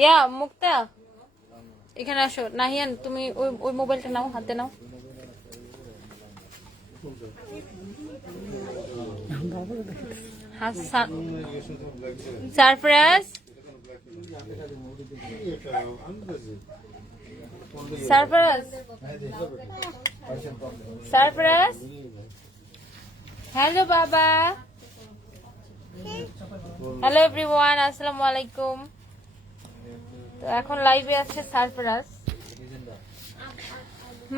ইয়া মুক্তা এখানে আসো। নাহিয়ান তুমি ওই মোবাইলটা নাও, হাতে নাও। Hasan surprise surprise surprise. Hello বাবা, হ্যালো এভরিওয়ান, আসসালামু আলাইকুম। তো এখন লাইভে আছে সারপ্রাইজ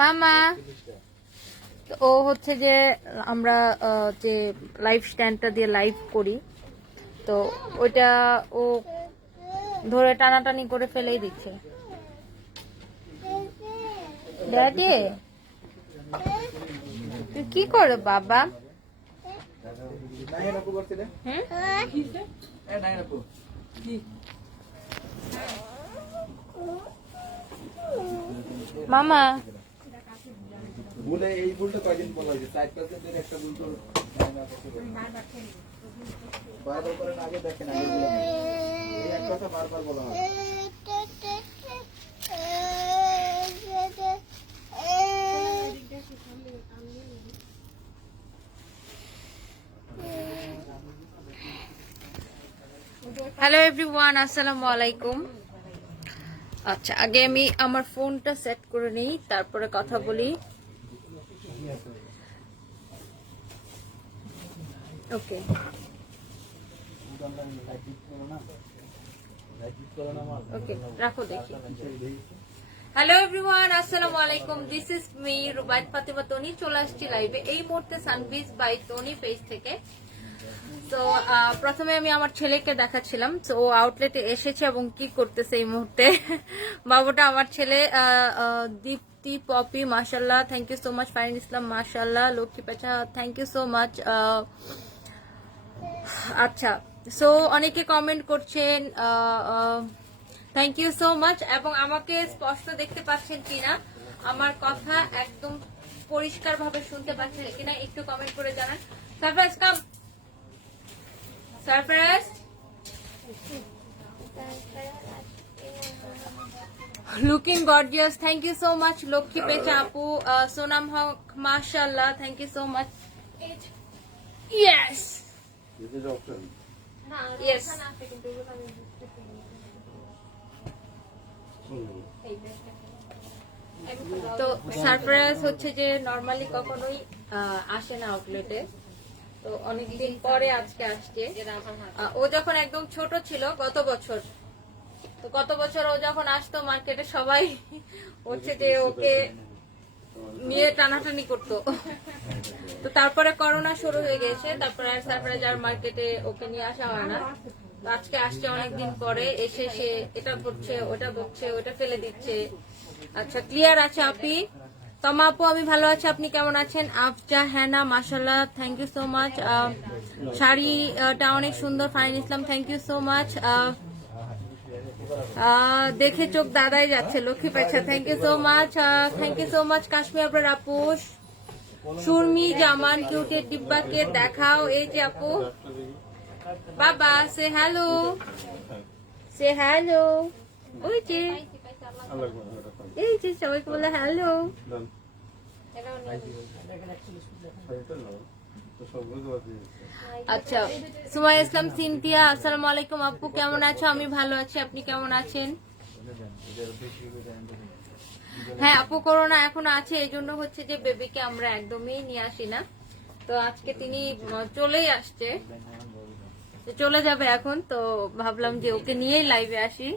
মামা। ও হচ্ছে যে আমরা যে লাইভ স্ট্যান্ডটা দিয়ে লাইভ করি, তো ওইটা ও ধরে টানাটানি করে ফেলেই দিচ্ছে। ড্যাডি তুই কি করো বাবা? মামা বলে এই ভুলটা কয়দিন বলা হয়েছে? 4-5 দিন একটা ভুল তো বারবার করে আগে দেখেন, আগে বলা হয় এই এক কথা বারবার বলা হয়। হ্যালো এভরিওয়ান, আসসালামু আলাইকুম। আচ্ছা, আগে আমি আমার ফোনটা সেট করে নেই, তারপরে কথা বলি। ওকে, ওকে রাখো দেখি। হ্যালো এভরিওয়ান, আসসালামু আলাইকুম। This is me Rubait Fatema Toni. চলে আসছি লাইভে এই মুহূর্তে সানবিজ বাই তনি পেজ থেকে। তো প্রথমে আমি আমার ছেলেকে দেখাচ্ছিলাম, তো ও আউটলেটে এসেছে এবং কি করতেছে এই মুহূর্তে বাবুটা আমার ছেলে। দীপ্তি পপি মাশাল্লাহ, thank you so much. Farin Islam মাশাল্লাহ, লক্ষ্মী পেঁচা থ্যাংক ইউ সো মাচ। আচ্ছা, সো অনেকে কমেন্ট করছেন, থ্যাংক ইউ সো মাচ। এবং আমাকে স্পষ্ট দেখতে পাচ্ছেন কিনা, আমার কথা একদম পরিষ্কার ভাবে শুনতে পাচ্ছেন কিনা একটু কমেন্ট করে জানান। Surprise come, surprise. Looking gorgeous, thank you so much. Lakshmi Pecha আপু, সোনাম হক মাশাআল্লাহ, thank you so much. Yes yes. তো সারপ্রাইজ হচ্ছে যে নরমালি কখনোই আসে না আউটলেটে, তো অনেকদিন পরে আজকে আসছে। ও যখন একদম ছোট ছিল গত বছর, তো গত বছর ও যখন আসতো মার্কেটে সবাই হচ্ছে যে ওকে নিয়ে টানাটানি করতো। তো তারপরে করোনা শুরু হয়ে গেছে, তারপরে আর সারপ্রাইজ আর মার্কেটে ওকে নিয়ে আসা হয় না। তো আজকে আসছে অনেকদিন পরে, এসে সে এটা করছে, ওটা করছে, ওটা ফেলে দিচ্ছে। আচ্ছা, ক্লিয়ার আছে আপনি? তমা আপু আমি ভালো আছি, আপনি কেমন আছেন? আফজা হ্যানা মাশাল্লাহ, থ্যাংক ইউ সো মাচ। শাড়িটা অনেক সুন্দর। Farin Islam thank you so much. দেখে চোখ দাদাই যাচ্ছে। লক্ষ্মী পেঁচা thank you so much, thank you so much. Kashmir আপনার আপু। সুরমি জামান কিউটের ডিব্বাকে দেখাও। এই যে আপু, বাবা সে হ্যালো, সে হ্যালো। ওই যে এই যে সবাইকে বলে হ্যালো। আচ্ছা, সুমাইয়া ইসলাম সিনথিয়া, আসসালামু আলাইকুম আপু, কেমন আছো? আমি ভালো আছি, আপনি কেমন আছেন? হ্যাঁ আপু, করোনা এখনো আছে, এই জন্য হচ্ছে যে বেবিকে আমরা একদমই নিয়ে আসি না। তো আজকে তিনি চলেই আসছে, চলে যাবে এখন, তো ভাবলাম যে ওকে নিয়েই লাইভে আসি।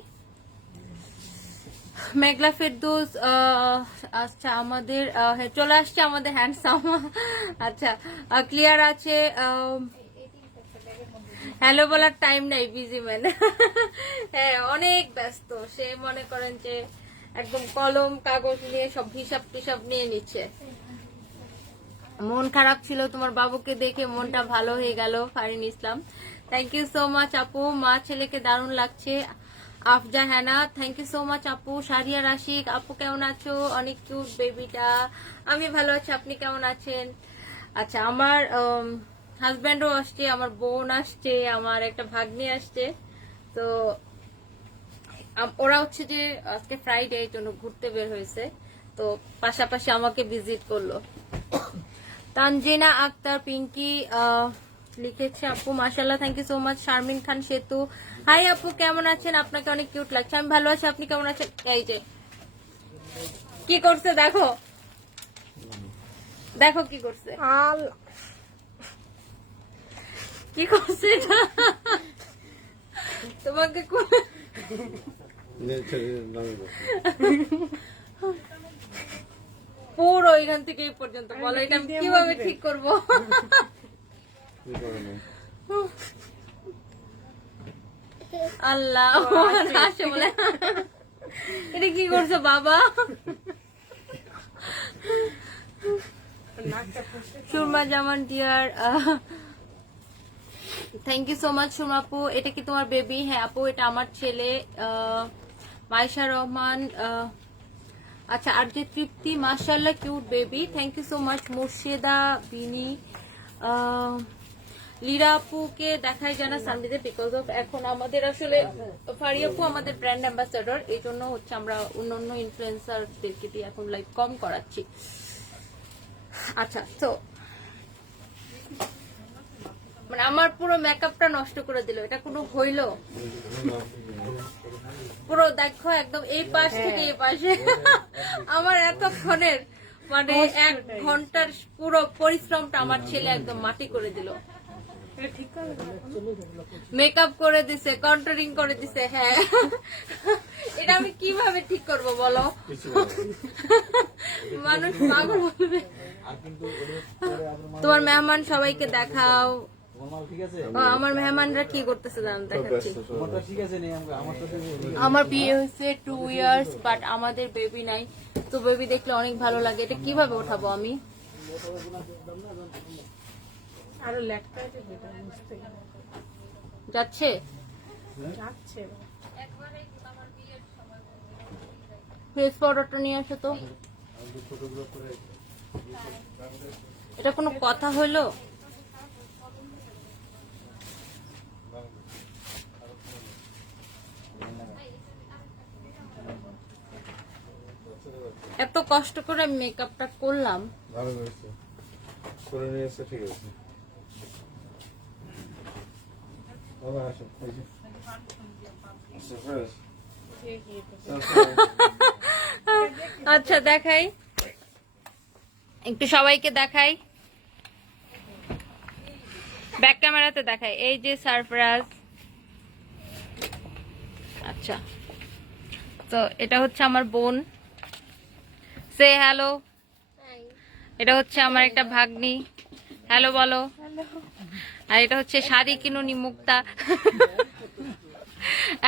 মেঘলা ফেরদৌস, আচ্ছা আমাদের চলে আসছে আমাদের হ্যান্ডসাম। আচ্ছা, ক্লিয়ার আছে। হ্যালো বলার টাইম নাই, বিজি ম্যান। হ্যাঁ অনেক ব্যস্ত। সে মনে করেন যে একদম কলম কাগজ নিয়ে সব হিসাব টিসাব নিয়ে নিচ্ছে। মন খারাপ ছিল তোমার বাবুকে দেখে, মনটা ভালো হয়ে গেল। Farin Islam, thank you so much আপু। মা ছেলেকে দারুণ লাগছে। আফজা হ্যানা, থ্যাংক ইউ সো মাচ আপু। সারিয়া রাশিক, আপু কেমন আছো? অনেক কিউট বেবিটা। আমি ভালো আছি, আপনি কেমন আছেন? আচ্ছা, আমার হাজব্যান্ডও আসছে, আমার বোন আসছে, আমার একটা ভাগ্নি আসছে। তো ওরা হচ্ছে যে আজকে ফ্রাইডে, এই জন্য ঘুরতে বের হয়েছে। তো পাশাপাশি আমাকে ভিজিট করলো। তানজিনা আক্তার পিঙ্কি লিখেছে আপু মাশাআল্লাহ, thank you so much. Sharmin Khan Setu, hi আপু কেমন আছেন? আপনাকে অনেক কিউট লাগছে। আমি ভালো আছি, আপনি কেমন আছেন? এই যে কি করছে দেখো, দেখো কি করছে, কি করছে এটা? তোমাকে পুরো এখান থেকে এই পর্যন্ত বলো, এটা আমি কিভাবে ঠিক করবো? আল্লাহ, আসে বলে এটা কি করছো বাবা? Surma Zaman dear, thank you so much Surma আপু। এটা কি তোমার বেবি? হ্যাঁ আপু, এটা আমার ছেলে। মাইশা রহমান, আচ্ছা আর যে তৃপ্তি, মাশাআল্লাহ cute baby, thank you so much. Murshida Bini, Lira আপুকে দেখাই জানা সানবিতে, বিকজ অফ এখন আমাদের আসলে ফারি আপু আমাদের ব্র্যান্ড অ্যাম্বাসেডর, এই জন্য হচ্ছে আমরা অন্য ইনফ্লুয়েন্সারদেরকে দিয়ে এখন লাইভ কম করাচ্ছি। আচ্ছা, তো মানে আমার পুরো মেকআপটা নষ্ট করে দিল, এটা কোনো হইলো? পুরো দেখো একদম এই পাশ থেকে এই পাশে আমার এতক্ষণের মানে 1 ঘন্টার পুরো পরিশ্রমটা আমার ছেলে একদম মাটি করে দিল। মেকআপ করে দিছে, কন্ট্রোলিং করে দিছে। হ্যাঁ, এটা আমি কিভাবে ঠিক করব বলো? মানুষ পাগল বলবে। তোমার মেহমান সবাইকে দেখাও। আমার মেহমানরা কি করতেছে জান দেখাচ্ছি। আমার বিয়ে হয়েছে 2 ইয়ার্স, বাট আমাদের বেবি নাই। তো বেবি দেখলে অনেক ভালো লাগে। এটা কিভাবে উঠাবো আমি? যাচ্ছে ফেস পাউডারটা নিয়ে আসো তো। এটা কোনো কথা হলো? এত কষ্ট করে মেকআপটা করলাম, ভালো করেছে, করে নিয়েছে, ঠিক আছে। বাবা আসো, এই যে সারপ্রাইজ। আচ্ছা দেখাই, একটু সবাইকে দেখাই, ব্যাক ক্যামেরাতে দেখাই। এই যে সারপ্রাইজ। আচ্ছা, তো এটা হচ্ছে আমার বোন, সে হ্যালো। এটা হচ্ছে আমার একটা ভাগ্নি, হ্যালো বলো। আর এটা হচ্ছে শাড়ি কিনুনি মুক্তা।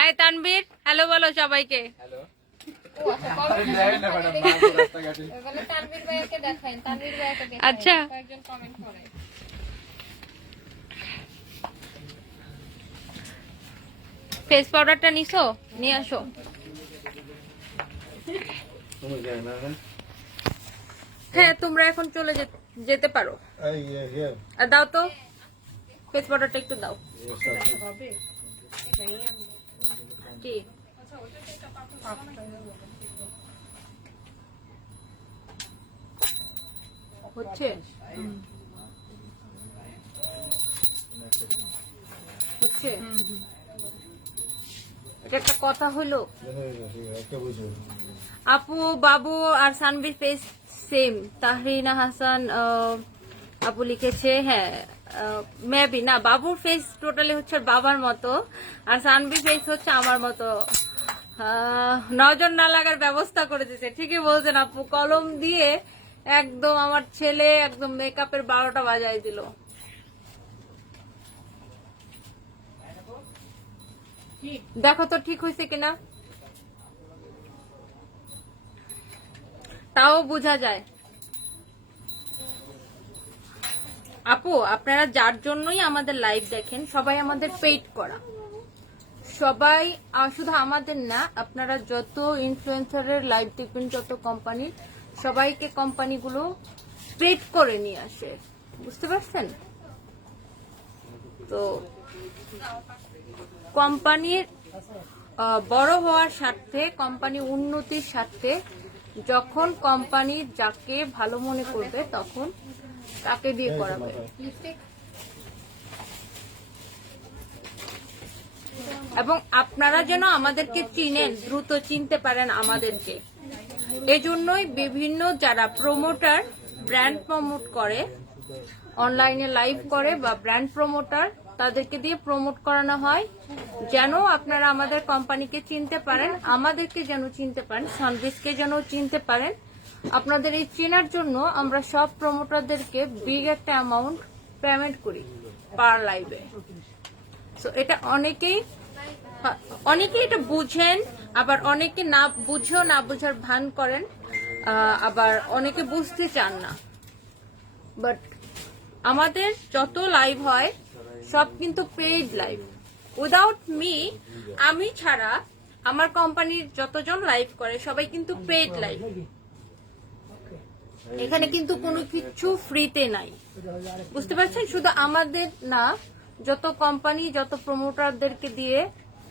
এই তানবীর, হ্যালো বলো সবাইকে। আচ্ছা, ফেস পাউডারটা নিছো? নিয়ে আসো। হ্যাঁ, তোমরা এখন চলে যেতে পারো। আর দাও তো ফেস পাউডারটা, একটু দাও। কি হচ্ছে? হচ্ছে এটা একটা কথা হলো? আপু বাবু আর সানবির ফেস সেম। তাহরিনা হাসান আপু লিখেছে, হ্যাঁ মেবি না, বাবুর ফেস টোটালি হচ্ছে বাবার মতো, আর সানবির ফেস হচ্ছে আমার মতো। নজর না লাগার ব্যবস্থা করে দিচ্ছে। ঠিকই বলছেন আপু, কলম দিয়ে একদম আমার ছেলে একদম মেকআপের 12টা বাজায় দিল। দেখো তো ঠিক হয়েছে কিনা, তাও বোঝা যায়। আপু আপনারা যার জন্যই আমাদের লাইভ দেখেন সবাই আমাদের পেইড করা, সবাই শুধু আমাদের না, আপনারা যত ইনফ্লুয়েন্সারের লাইভ দেখবেন, যত কোম্পানির, সবাইকে কোম্পানিগুলো পেইড করে নিয়ে আসে, বুঝতে পারছেন? তো কোম্পানির বড় হওয়ার স্বার্থে, কোম্পানি উন্নতির স্বার্থে, যখন কোম্পানি যাকে ভালো মনে করবে তখন তাকে দিয়ে করাবে। এবং আপনারা যেন আমাদেরকে চিনেন, দ্রুত চিনতে পারেন আমাদেরকে, এজন্যই বিভিন্ন যারা প্রমোটার ব্র্যান্ড প্রমোট করে, অনলাইনে লাইভ করে বা ব্র্যান্ড প্রমোটার, তাদেরকে দিয়ে প্রমোট করানো হয় যেন আপনারা আমাদের কোম্পানিকে চিনতে পারেন, আমাদেরকে যেন চিনতে পারেন, সানভিজকে যেন চিনতে পারেন। আপনাদের এই চেনার জন্য আমরা সব প্রমোটারদেরকে বিগ একটা অ্যামাউন্ট পেমেন্ট করি পার লাইভে। সো এটা অনেকেই এটা বুঝেন, আবার অনেকে না বুঝেও না বুঝার ভান করেন, আবার অনেকে বুঝতে চান না। বাট আমাদের যত লাইভ হয় সব কিন্তু পেইড লাইভ। উইদাউট মি, আমি ছাড়া আমার কোম্পানির যতজন লাইভ করে সবাই কিন্তু পেইড লাইভ। এখানে কিন্তু কোনো কিছু ফ্রিতে নাই, বুঝতে পারছেন? শুধু আমাদের না, যত কোম্পানি, যত প্রমোটারদেরকে দিয়ে,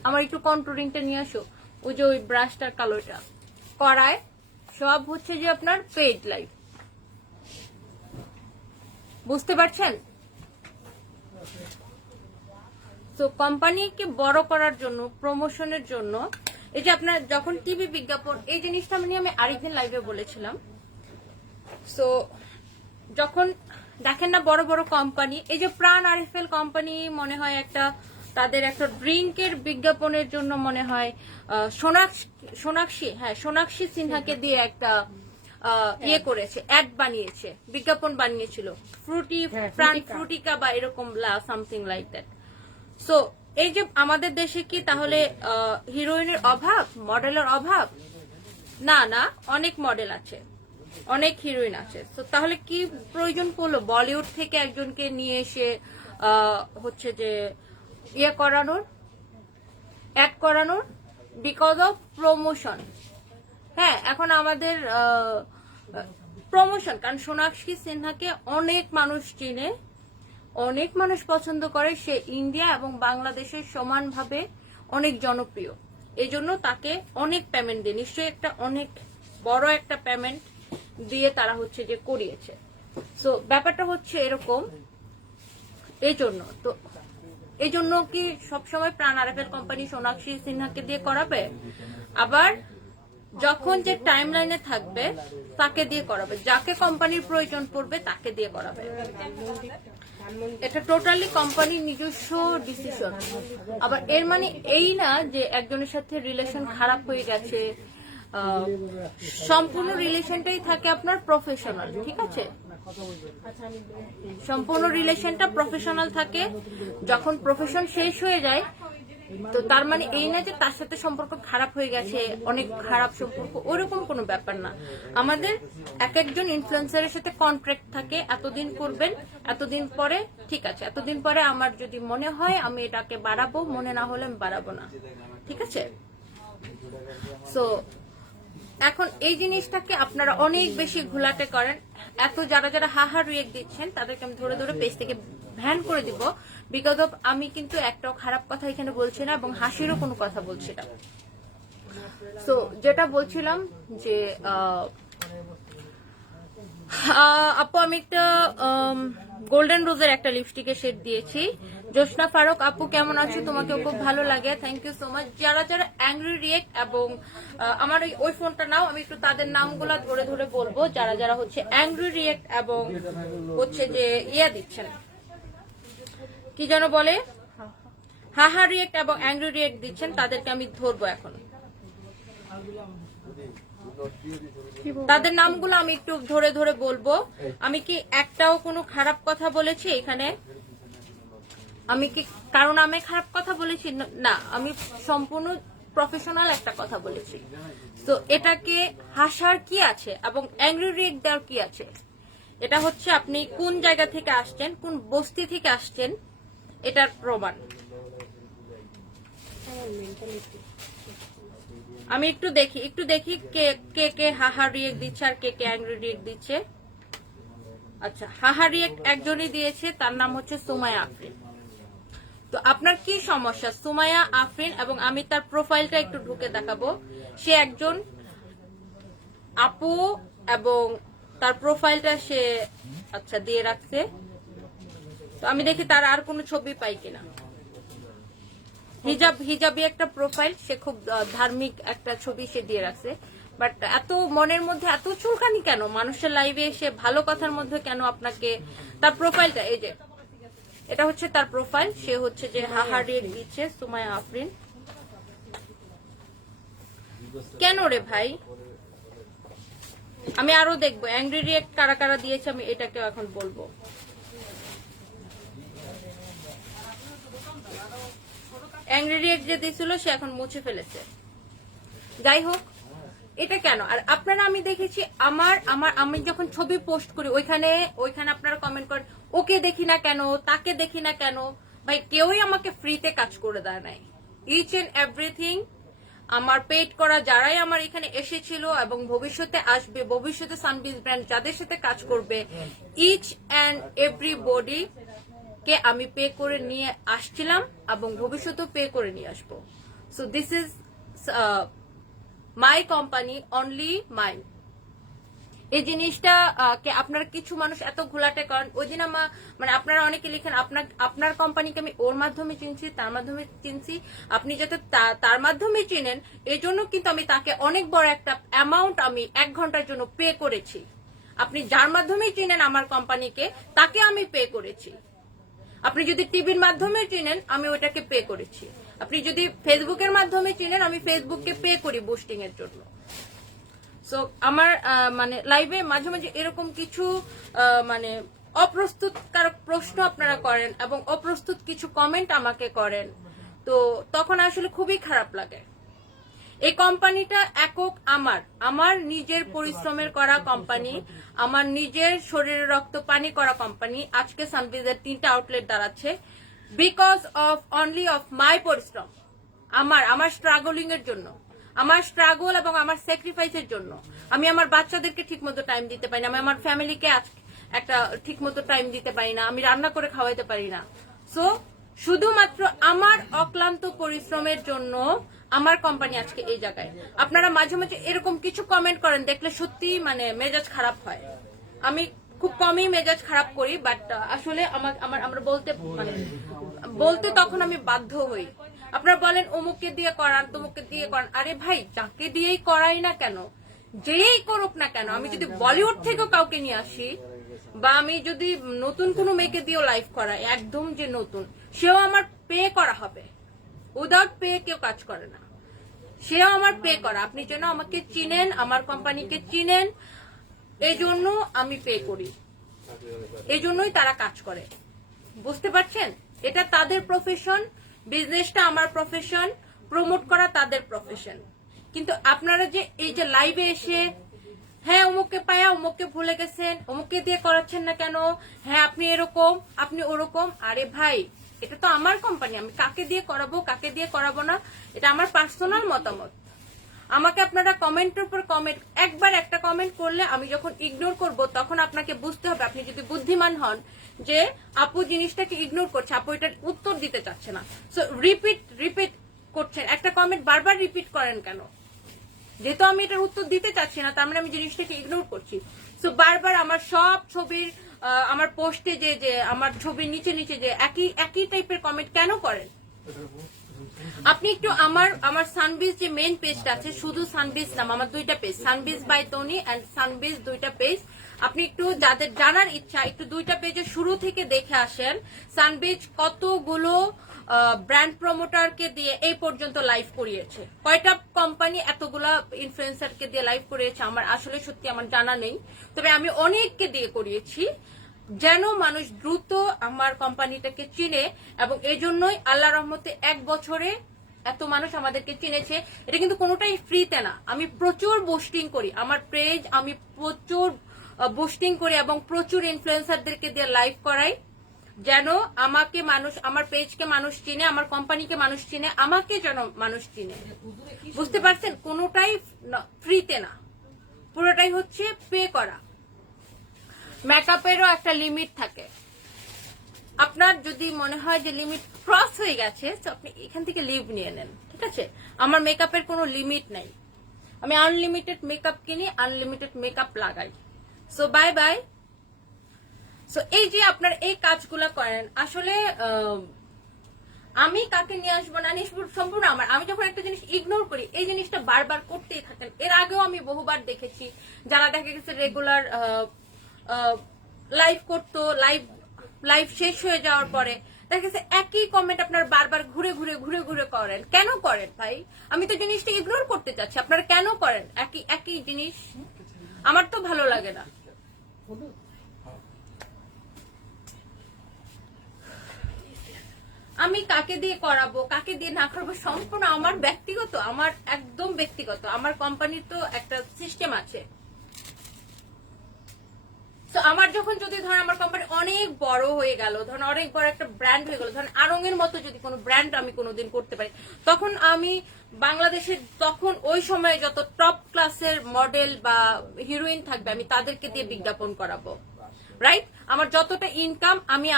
আমার একটু কন্ট্রোলিংটা নিয়ে আসো, ওই যে ওই ব্রাশটার কালোটা করায়, সব হচ্ছে যে আপনার পেইড লাইভ, বুঝতে পারছেন? তো কোম্পানিকে বড় করার জন্য, প্রমোশনের জন্য, এই যে আপনার যখন টিভি বিজ্ঞাপন, এই জিনিসটা আমি আরেকদিন লাইভে বলেছিলাম। সো যখন দেখেন না বড় বড় কোম্পানি, এই যে প্রাণ আরএফএল কোম্পানি, মনে হয় একটা তাদের একটা ড্রিঙ্কের বিজ্ঞাপনের জন্য মনে হয় সোনাক্ষী সিনহাকে দিয়ে একটা ইয়ে করেছে, অ্যাড বানিয়েছে, বিজ্ঞাপন বানিয়েছিল, প্রাণ ফ্রুটিকা বা এরকম সামথিং লাইক দ্যাট। সো এই যে আমাদের দেশে কি তাহলে হিরোইনের অভাব, মডেলের অভাব? না না, অনেক মডেল আছে, অনেক হিরোইন আছে। তো তাহলে কি প্রয়োজন পড়লো বলিউড থেকে একজনকে নিয়ে এসে হচ্ছে যে ইয়ে করানোর, অ্যাড করানোর? Because of promotion. হ্যাঁ, এখন আমাদের প্রমোশন, কারণ সোনাক্ষী সিনহাকে অনেক মানুষ চিনে, অনেক মানুষ পছন্দ করে, সে ইন্ডিয়া এবং বাংলাদেশের সমানভাবে অনেক জনপ্রিয়, এই জন্য তাকে অনেক পেমেন্ট দিয়ে, নিশ্চয়ই একটা অনেক বড় একটা পেমেন্ট দিয়ে তারা হচ্ছে যে করিয়েছে। সো ব্যাপারটা হচ্ছে এরকম। এই জন্য কি সবসময় প্রাণ আরএফএল কোম্পানি সোনাক্ষী সিনহাকে দিয়ে করাবে? আবার যখন যে টাইম লাইনে থাকবে তাকে দিয়ে করাবে, যাকে কোম্পানির প্রয়োজন পড়বে তাকে দিয়ে করাবে। এটা টোটালি কোম্পানির নিজস্ব ডিসিশন। আবার এর মানে এই না যে একজনের সাথে রিলেশন খারাপ হয়ে গেছে, সম্পূর্ণ রিলেশনটাই থাকে আপনার প্রফেশনাল, ঠিক আছে? সম্পূর্ণ রিলেশনটা প্রফেশনাল থাকে। যখন প্রফেশন শেষ হয়ে যায়, তো তার মানে এই না যে তার সাথে সম্পর্ক খারাপ হয়ে গেছে, অনেক খারাপ সম্পর্ক, ওরকম কোনো ব্যাপার না। আমাদের এক একজন ইনফ্লুয়েন্সারের সাথে কন্ট্রাক্ট থাকে, এতদিন করবেন, এতদিন পরে ঠিক আছে, এতদিন পরে আমার যদি মনে হয় আমি এটাকে বাড়াবো, মনে না হলে আমি বাড়াবো না, ঠিক আছে? সো এখন এই জিনিসটাকে আপনারা অনেক বেশি ঘোলাটে করেন। এত যারা যারা হাহা রিয়েক্ট দিচ্ছেন তাদেরকে আমি ধরে ধরে পেজ থেকে ভ্যান করে দিব, বিকজ অফ আমি কিন্তু একটাও খারাপ কথা এখানে বলছি না এবং হাসিরও কোনো কথা বলছি না। সো যেটা বলছিলাম যে আপু, আমি একটা গোল্ডেন রোজের একটা লিপস্টিকের শেড দিয়েছি। জোসনা ফারুক আপু কেমন আছো? তোমাকে খুব ভালো লাগে, থ্যাংক ইউ সো মাচ। যারা যারা অ্যাংরি রিয়েক্ট এবং আমার ওই ফোনটা নাও, আমি একটু তাদের নামগুলা ধরে ধরে বলবো, যারা যারা হচ্ছে অ্যাংরি রিয়েক্ট এবং হচ্ছে যে ইয়া দিচ্ছেন, কি যেন বলে, হাহা রিয়েক্ট এবং অ্যাংরি রিয়েক্ট দিচ্ছেন, তাদেরকে আমি ধরবো এখন। তাদের নামগুলো আমি একটু ধরে ধরে বলবো। আমি কি একটাও কোনো খারাপ কথা বলেছি এখানে? আমি কি কারণ আমি খারাপ কথা বলেছি? না, আমি সম্পূর্ণ প্রফেশনাল একটা কথা বলেছি। তো এটাকে হাসার কি আছে এবং অ্যাংরি রিয়েক্ট দেওয়ার কি আছে? এটা হচ্ছে আপনি কোন জায়গা থেকে আসছেন, কোন বস্তি থেকে আসছেন, এটার প্রমাণ। আমি একটু দেখি কে কে কে হাহা রিয়েক্ট দিচ্ছে আর কে কে অ্যাংরি রিয়েক্ট দিচ্ছে। আচ্ছা, হাহা রিয়েক্ট একজনই দিয়েছে, তার নাম হচ্ছে সুমাইয়া আফরিন। তো আপনার কি সমস্যা? সুমাইয়া আফরিন, এবং আমি তার প্রোফাইলটা একটু ঢুকে দেখাবো। সে একজন আপু এবং তার প্রোফাইলটা সে আচ্ছা দিয়ে রাখছে। তো আমি দেখি তার আর কোনো ছবি পাই কিনা। হিজাবি একটা প্রোফাইল, সে খুব ধার্মিক একটা ছবি সে দিয়ে রাখছে। বাট এত মনের মধ্যে এত চুলকানি কেন? মানুষের লাইভে এসে ভালো কথার মধ্যে কেন আপনাকে? তার প্রোফাইলটা এই যে, এটা হচ্ছে তার প্রোফাইল। সে হচ্ছে যে হাহা রিয়েক্ট দিচ্ছে, সুমাইয়া আফরিন। কেন রে ভাই? আমি আরো দেখবো অ্যাংরি রিয়েক্ট কারা কারা দিয়েছে, আমি এটাকেও এখন বলবো। অ্যাংরি রিয়েক্ট যে দিয়েছিল সে এখন মুছে ফেলেছে। যাই হোক, এটা কেন? আর আপনারা, আমি দেখেছি আমি যখন ছবি পোস্ট করি ওইখানে আপনারা কমেন্ট করেন, ওকে দেখি না কেন, তাকে দেখি না কেন। ভাই, কেউই আমাকে ফ্রিতে কাজ করে দেয় নাই। ইচ এন্ড এভরিথিং আমার পেড করা, যারাই আমার এখানে এসেছিল এবং ভবিষ্যতে আসবে, ভবিষ্যতে সানবিজ ব্র্যান্ড যাদের সাথে কাজ করবে, ইচ এন্ড এভরিবডি কে আমি পে করে নিয়ে আসছিলাম এবং ভবিষ্যতেও পে করে নিয়ে আসবো। So this is my company, only মাই। এই জিনিসটা কে আপনারা কিছু মানুষ এত ঘোলাটে করেন। ওই দিন মানে আপনারা অনেকে লিখেন আপনার কোম্পানিকে আমি ওর মাধ্যমে চিনছি, তার মাধ্যমে চিনছি। আপনি যাতে তার মাধ্যমে চিনেন, এই জন্য কিন্তু আমি তাকে অনেক বড় একটা অ্যামাউন্ট আমি 1 ঘন্টার জন্য পে করেছি। আপনি যার মাধ্যমে চিনেন আমার কোম্পানিকে, তাকে আমি পে করেছি। আপনি যদি টিভির মাধ্যমে চিনেন, আমি ওটাকে পে করেছি। আপনি যদি ফেসবুকের মাধ্যমে চিনেন, আমি ফেসবুককে পে করি বুস্টিং এর জন্য। সো আমার মানে লাইভে মাঝে মাঝে এরকম কিছু মানে অপ্রস্তুতকারক প্রশ্ন আপনারা করেন এবং অপ্রস্তুত কিছু কমেন্ট আমাকে করেন, তো তখন আসলে খুবই খারাপ লাগে। এই কোম্পানিটা একক আমার নিজের পরিশ্রমের করা কোম্পানি, আমার নিজের শরীরে রক্ত পানি করা কোম্পানি। আজকে সানবিজের 3টা আউটলেট দাঁড়াচ্ছে because of only of my পরিশ্রম, আমার স্ট্রাগলিং এর জন্য, আমার স্ট্রাগল এবং আমার স্যাক্রিফাইসের জন্য। আমি আমার বাচ্চাদেরকে ঠিক মতো টাইম দিতে পারি না, আমি আমার ফ্যামিলিকে একটা ঠিক মতো টাইম দিতে পারি না, আমি রান্না করে খাওয়াইতে পারি না। সো শুধুমাত্র আমার অক্লান্ত পরিশ্রমের জন্য আমার কোম্পানি আজকে এই জায়গায়। আপনারা মাঝে মাঝে এরকম কিছু কমেন্ট করেন, দেখলে সত্যি মানে মেজাজ খারাপ হয়। আমি খুব কমই মেজাজ খারাপ করি, বাট আসলে আমরা বলতে তখন আমি বাধ্য হই। আপনারা বলেন অমুককে দিয়ে করান, তমুককে দিয়ে করান। আরে ভাই, যাকে দিয়েই করাই না কেন, যেই করুক না কেন, আমি যদি বলিউড থেকেও কাউকে নিয়ে আসি বা আমি যদি নতুন কোনো মেয়েকে দিয়েও লাইভ করাই, একদম যে নতুন, সেও আমার পে করা হবে। উইদাউট পে কেউ কাজ করে না, সেও আমার পে করা। আপনি যেন আমাকে চিনেন, আমার কোম্পানিকে চিনেন, এই জন্য আমি পে করি, এই জন্যই তারা কাজ করে। বুঝতে পারছেন? এটা তাদের প্রফেশন, বিজনেসটা আমার প্রফেশন, প্রমোট করা তাদের প্রফেশন। কিন্তু আপনারা যে এই যে লাইভে এসে হ্যাঁ অমুককে পায়া অমুককে ভুলে গেছেন, অমুককে দিয়ে করাচ্ছেন না কেন, হ্যাঁ আপনি এরকম আপনি ওরকম। আরে ভাই, এটা তো আমার কোম্পানি, আমি কাকে দিয়ে করাবো কাকে দিয়ে করাবো না, এটা আমার পার্সোনাল মতামত। আমাকে আপনারা কমেন্টের উপর কমেন্ট, একবার একটা কমেন্ট করলে আমি যখন ইগনোর করব, তখন আপনাকে বুঝতে হবে, আপনি যদি বুদ্ধিমান হন, যে আপু জিনিসটাকে ইগনোর করছে, আপু এটার উত্তর দিতে চাচ্ছে না। সো রিপিট করছেন, একটা কমেন্ট বারবার রিপিট করেন কেন? যেহেতু আমি এটার উত্তর দিতে চাচ্ছি না, তার মানে আমি জিনিসটাকে ইগনোর করছি। সো বারবার আমার সব ছবির আমার পোস্টে যে আমার ছবির নিচে যে একই টাইপের কমেন্ট কেন করেন? আপনি একটু আমার সানবিজ যে মেইন পেজটা আছে, শুধু সানবিজ নাম, আমার 2টা পেজ, সানবিজ বাই তনি এন্ড সানবিজ 2টা পেজ। আপনি একটু যাদের জানার ইচ্ছা, একটু 2টা পেজের শুরু থেকে দেখে আসেন সানবিজ কতগুলো ব্র্যান্ড প্রমোটারকে দিয়ে এই পর্যন্ত লাইভ করিয়েছে, কয়টা কোম্পানি এতগুলা ইনফ্লুয়েন্সারকে দিয়ে লাইভ করিয়েছে। আমার আসলে সত্যি আমার জানা নেই, তবে আমি অনেককে দিয়ে করিয়েছি। যেন মানুষ দ্রুত আমার কোম্পানিটাকে চিনে, এবং এই জন্যই আল্লাহ রহমতে 1 বছরে এত মানুষ আমাদেরকে চিনেছে। এটা কিন্তু কোনোটাই ফ্রিতে না, আমি প্রচুর বুস্টিং করি আমার পেজ, আমি প্রচুর বুস্টিং করি এবং প্রচুর ইনফ্লুয়েন্সারদেরকে দিয়ে লাইভ করাই, যেন আমাকে মানুষ, আমার পেজকে মানুষ চিনে, আমার কোম্পানিকে মানুষ চিনে, আমাকে যেন মানুষ চিনে। বুঝতে পারছেন, কোনোটাই ফ্রিতে না, পুরোটাই হচ্ছে পে করা। মেকআপেরও একটা লিমিট থাকে, আপনার যদি মনে হয় যে লিমিট ক্রস হয়ে গেছে তো আপনি এখান থেকে লিভ নিয়ে নেন, ঠিক আছে? আমার মেকআপের কোনো লিমিট নাই, আমি আনলিমিটেড মেকআপ কিনি, আনলিমিটেড মেকআপ লাগাই। So bye bye. সো এই যে আপনার এই কাজগুলো করেন, আসলে আমি কাকে নিয়ে আসবো না সম্পূর্ণ আমার। আমি যখন একটা জিনিস ইগনোর করি, এই জিনিসটা বারবার করতেই থাকেন। এর আগেও আমি বহুবার দেখেছি যারা দেখা গেছে রেগুলার লাইভ করতো, লাইভ শেষ হয়ে যাওয়ার পরে দেখা গেছে একই কমেন্ট আপনার বারবার ঘুরে ঘুরে ঘুরে ঘুরে করেন। কেন করেন ভাই? আমি তো জিনিসটা ইগনোর করতে চাচ্ছি, আপনারা কেন করেন একই জিনিস? আমার তো ভালো লাগে না। আমি কাকে দিয়ে করাবো, কাকে দিয়ে না করাবো সম্পূর্ণ আমার ব্যক্তিগত, আমার একদম ব্যক্তিগত। আমার কোম্পানির তো একটা সিস্টেম আছে। তো আমার যখন যদি ধরেন আমার কোম্পানি অনেক বড় হয়ে গেল, ধরেন অনেক বড় একটা ব্র্যান্ড হয়ে গেল, ধরেন আড়ং-এর মতো যদি কোনো ব্র্যান্ড আমি কোনোদিন করতে পারি, তখন আমি বাংলাদেশের তখন ওই সময় যত টপ ক্লাসের মডেল বা হিরোইন থাকবে আমি তাদেরকে দিয়ে বিজ্ঞাপন করাবো, রাইট? আমার যতটা ইনকাম আমি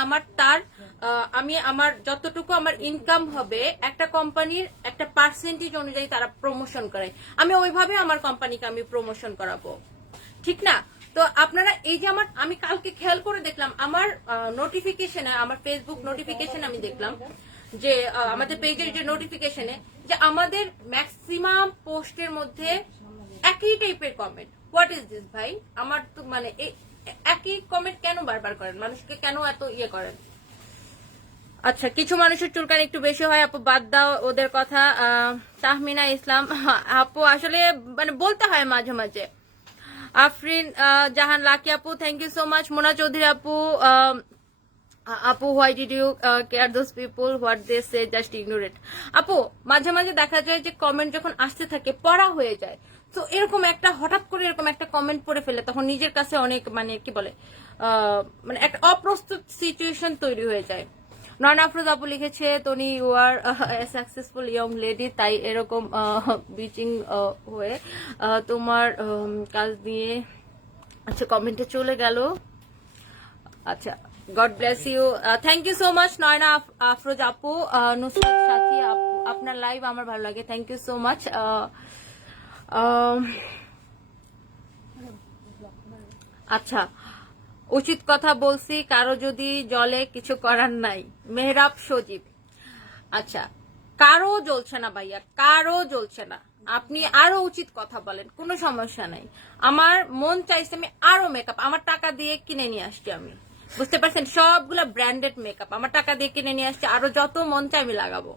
আমার যতটুকু আমার ইনকাম হবে একটা কোম্পানির একটা পার্সেন্টেজ অনুযায়ী তারা প্রমোশন করে, আমি ওইভাবে আমার কোম্পানিকে আমি প্রমোশন করাবো, ঠিক না? তো আপনারা এই যে আমি কালকে খেয়াল করে দেখলাম আমার নোটিফিকেশনে, আমার ফেসবুক নোটিফিকেশন আমি দেখলাম যে আমাদের পেজের যে নোটিফিকেশনে যে আমাদের ম্যাক্সিমাম পোস্টের মধ্যে একই টাইপের কমেন্ট। হোয়াট ইজ দিস ভাই? আমার তো মানে একই কমেন্ট কেন বারবার করেন? মানুষকে কেন এত ইয়ে করেন? আচ্ছা, কিছু মানুষের চুলকানি একটু বেশি হয় আপু, বাদ দাও ওদের কথা। তাহমিনা ইসলাম আপু, আসলে মানে বলতে হয় মাঝে মাঝে। আফরিন জাহান লাকি আপু, thank you so much. Mona Chowdhury আপু, আপু why did you care those people what they say just ignore it. আপু মাঝে মাঝে দেখা যায় যে কমেন্ট যখন আসতে থাকে পড়া হয়ে যায়, তো এরকম একটা হঠাৎ করে এরকম একটা কমেন্ট পড়ে ফেলে তখন নিজের কাছে অনেক মানে কি বলে মানে একটা অপ্রস্তুত সিচুয়েশন তৈরি হয়ে যায়। নয়না আফরোজ আপু লিখেছে, Toni you are successful young lady, তাই এরকম বিচিং হয়ে তোমার কাজ দিয়ে। আচ্ছা, কমেন্টে চলে গেল। আচ্ছা, God bless you, thank you so much Nayna Afroz আপু। নুসরাত সাথী আপু, আপনার লাইভ আমার ভালো লাগে, থ্যাংক ইউ সো মাচ। আচ্ছা, উচিত কথা বলছি, কারো যদি জলে কিছু করার নাই। মেহরাব সজীব, আচ্ছা কারো জ্বলছে না ভাইয়া, কারো জ্বলছে না, আপনি আরো উচিত কথা বলেন, কোনো সমস্যা নাই। আমার মন চাইছে আমি আরো মেকআপ আমার টাকা দিয়ে কিনে নিয়ে আসছি, আমি বুঝতে পারছেন, সবগুলা ব্র্যান্ডেড মেকআপ আমার টাকা দিয়ে কিনে নিয়ে আসছি, আরো যত মন চাই আমি লাগাবো।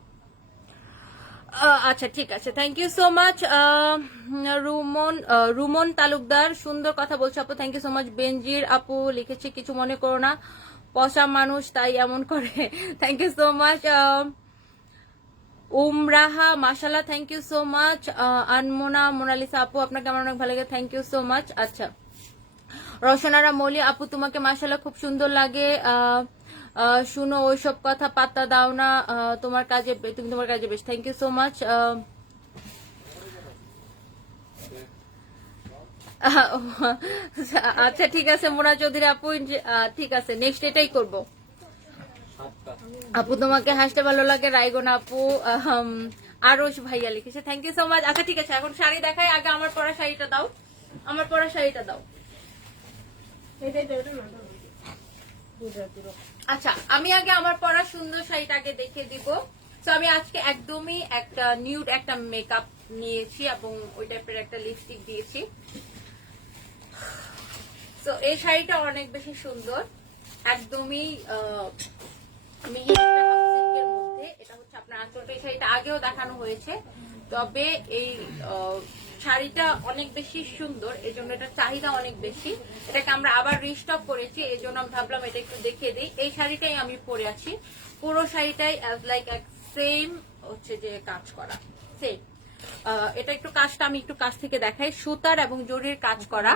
আচ্ছা ঠিক আছে, thank you so much. Ruman Talukdar, সুন্দর কথা বলছো আপু, thank you so much. Benazir আপু লিখেছে, কিছু মনে করো না, পশা মানুষ তাই এমন করে, thank you so much. Umraha মাশাল্লাহ, thank you so much. Anmona Monalisa আপু, আপনাকে আমার অনেক ভালো লাগে, থ্যাংক ইউ সো মাচ। আচ্ছা, রসনারা মলি আপু, তোমাকে মাশাল্লাহ খুব সুন্দর লাগে, শুনো ওইসব কথা পাত্তা দাও না, তুমি তোমার কাজে বেশ, থ্যাংক ইউ সো মাচ। আচ্ছা ঠিক আছে মোনা চৌধুরী আপু, ঠিক আছে, নেক্সট এটাই করব। আপু তোমাকে হাসতে ভালো লাগে, রায়গোনা আপু। আরোশ ভাইয়া লিখেছে, থ্যাংক ইউ সো মাচ। আচ্ছা ঠিক আছে, এখন শাড়ি দেখাই, আগে আমার পরা শাড়িটা দাও, আমার পরা শাড়িটা দাও। আচ্ছা, আমি আগে আমার পরা সুন্দর শাড়িটা আগে দেখে দিব। তো আমি আজকে একদমই একটা নিউড একটা মেকআপ নিয়েছি এবং ওই টাইপের একটা লিপস্টিক দিয়েছি। তো এই শাড়িটা অনেক বেশি সুন্দর, একদমই মিহি একটা হাফ সিল্কের মধ্যে। এটা হচ্ছে আপনার আঁচলটা, এই শাড়িটা আগেও দেখানো হয়েছে, তবে এই শাড়িটা অনেক বেশি সুন্দর, এই জন্য এটা চাহিদা অনেক বেশি। এটাকে আমরা আবার রিস্টক করেছি, এই জন্য আমি ভাবলাম এটা একটু দেখিয়ে দিই। এই শাড়িটাই আমি পরে আছি, পুরো শাড়িটাই অ্যাজ লাইক সেম হচ্ছে যে কাজ করা, সেম। এটা একটু কাজটা আমি একটু কাছ থেকে দেখাই, সুতার এবং জরির কাজ করা।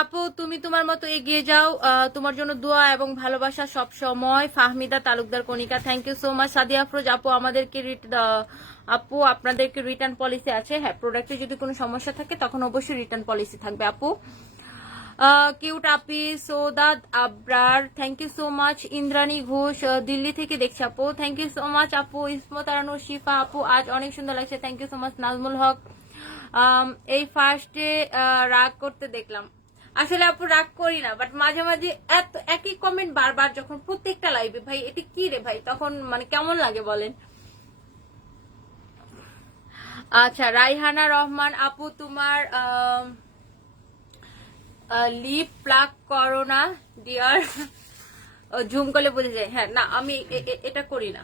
আপু তুমি তোমার মতো এগিয়ে যাও, তোমার জন্য দোয়া এবং ভালোবাসা সব সময়। Fahmida Talukdar Konika, thank you so much. Sadia Afroz আপু আমাদেরকে আপু আপনাদেরকে রিটার্ন পলিসি আছে? হ্যাঁ, প্রোডাক্টে যদি কোনো সমস্যা থাকে তখন অবশ্যই রিটার্ন পলিসি থাকবে আপু। কিউট আপি Soudad Abrar, thank you so much. Indrani Ghosh Delhi থেকে দেখছি আপু, থ্যাংক ইউ সো মাচ আপু। ইসমত আরানুর শিফা আপু আজ অনেক সুন্দর লাগছে, thank you so much. Nazmul Haque, এই ফার্স্টে রাগ করতে দেখলাম। আসলে আপু রাগ করি না, বাট মাঝে মাঝে এত একই কমেন্ট বারবার যখন প্রত্যেকটা লাইভে, ভাই এটা কি রে ভাই, তখন মানে কেমন লাগে বলেন। আচ্ছা, রাইহানা রহমান আপু তোমার লিপ প্লাগ করো না ডিয়ার? জুম করলে বোঝা যায়। হ্যাঁ, না আমি এটা করি না,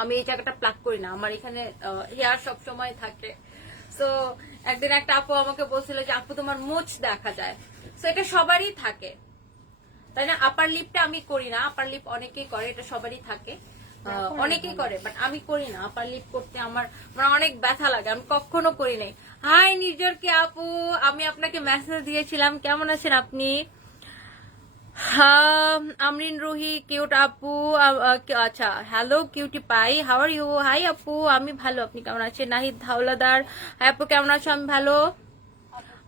আমি এই জায়গাটা প্লাগ করি না, আমার এখানে হেয়ার সব সময় থাকে। সো একদিন একটা আপু আমাকে বলছিল যে আপু তোমার মুছ দেখা যায়, সো এটা সবারই থাকে তাই না? আপার লিপটা আমি করি না, আপার লিপ অনেকেই করে, এটা সবারই থাকে, অনেকেই করে, বাট আমি করি না। আপার লিপ করতে আমার অনেক ব্যথা লাগে, আমি কখনো করি নাই। হাই নিজর কি আপু, আমি আপনাকে মেসেজ দিয়েছিলাম, কেমন আছেন আপনি? আমরিন রুহি কিউট আপু, আচ্ছা hello cutie pie, how are you? Hi আপু, আমি ভালো, আপনি কেমন আছেন? নাহিদ হাওলাদার, হাই আপু কেমন আছো? আমি ভালো,